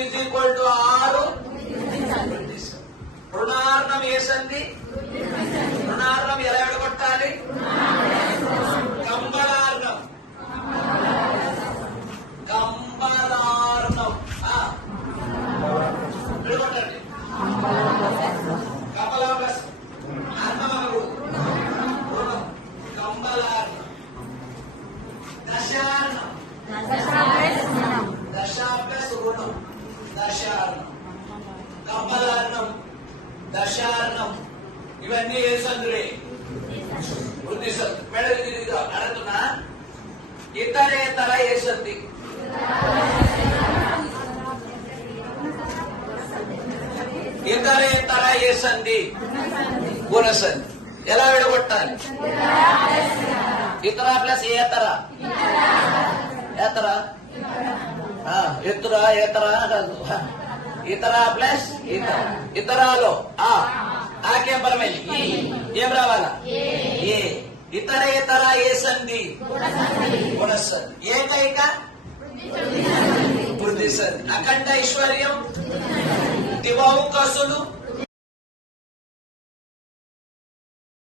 Is equal to 6 రుణార్ణం ఏ సంధి? రుణార్ణం ఎలా విడగొట్టాలి? కంబలార్ణం. కంబలార్ణం విడగొట్టండి. Kambala plus అర్ణం రుణం. కంబలార్ణం. దశార్ణం. దశ ప్లస్ రుణం. దశార్ణం. కంబలార్ణం, దశార్ణం ఇవన్నీ ఏ సంధులే? వృద్ధి సంధి. మేడం ఇది అడుగుతున్నా, ఇతరేతర ఏ సంధి? ఇతరేతర ఏ సంధి? గుణ సంధి. ఎలా విడగొట్టాలి? ఇతర ప్లస్ ఏతర. ఏతర ఎత్తురా ఏతర కాదు. ఇతర ప్లస్ ఇతర. ఇతరాలో ఆకేం పరమైంది? ఏం రావాలా? ఏ. ఇతరేతర ఏ సంధి? గుణ సంధి. ఏకైక వృద్ధి సంధి. అఖండ ఐశ్వర్యం, దివౌకసులు,